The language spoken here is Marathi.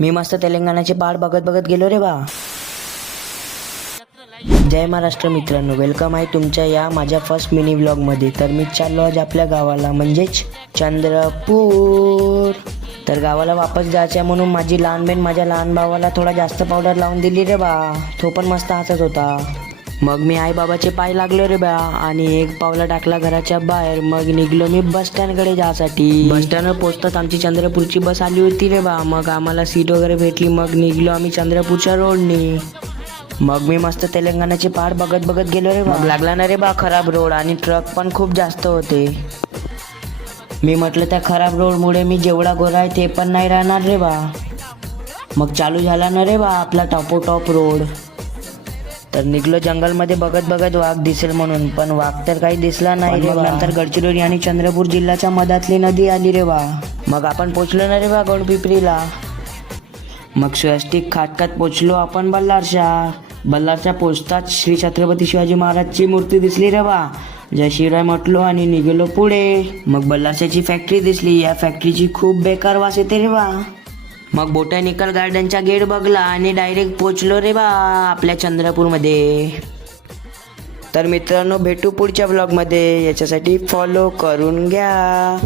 मी मस्त तेलंगणाचे पहाड बघत बघत गेलो रे बा. जय महाराष्ट्र मित्रांनो, वेलकम आहे तुमच्या या माझ्या फर्स्ट मिनी व्लॉगमध्ये. तर मी चाललो आज आपल्या गावाला म्हणजेच चंद्रपूर. तर गावाला वापस जायचं म्हणून माझी लहान बहीण माझ्या लहान भावाला थोडा जास्त पावडर लावून दिली रे बा. तो पण मस्त हसत होता. मग मी आई बाबाचे पाय लागलो रे बा आणि एक पावला टाकला घराच्या बाहेर. मग निघलो मी बस स्टँडकडे जायसाठी. बस स्टँडवर पोहोचताच आमची चंद्रपूरची बस आली होती रे बा. मग आम्हाला सीट वगैरे भेटली. मग निघलो आम्ही चंद्रपूरच्या रोडने. मग मी मस्त तेलंगणाचे पहाड बघत बघत गेलो रे बा. मग लागला ना रे बा खराब रोड आणि ट्रक पण खूप जास्त होते. मी म्हटलं त्या खराब रोडमुळे मी जेवढा गोरा आहे ते पण नाही राहणार रे बा. मग चालू झाला ना रे बा आपला टॉप रोड. तर निघलो जंगलमध्ये बघत बघत वाघ दिसेल म्हणून, पण वाघ तर काही दिसला नाही रे बा. नंतर गडचिरोली आणि चंद्रपूर जिल्ह्याच्या मधातली नदी आली रे बा. मग आपण पोचलो ना रे बा गडपिपरीला. मग स्वस्तिक खाटकात पोचलो आपण बल्लारच्या पोचताच श्री छत्रपती शिवाजी महाराजची मूर्ती दिसली रे बा. जय शिवराय म्हटलो आणि निघालो पुढे. मग बल्लारशाची फॅक्टरी दिसली. या फॅक्टरीची खूप बेकार वास येते रे बा. मग बोटॅनिकल गार्डनचा गेट बघला आणि डायरेक्ट पोचलो रे बा आपल्या चंद्रपूरमध्ये. तर मित्रांनो, भेटू पुढच्या ब्लॉगमध्ये. याच्यासाठी फॉलो करून घ्या.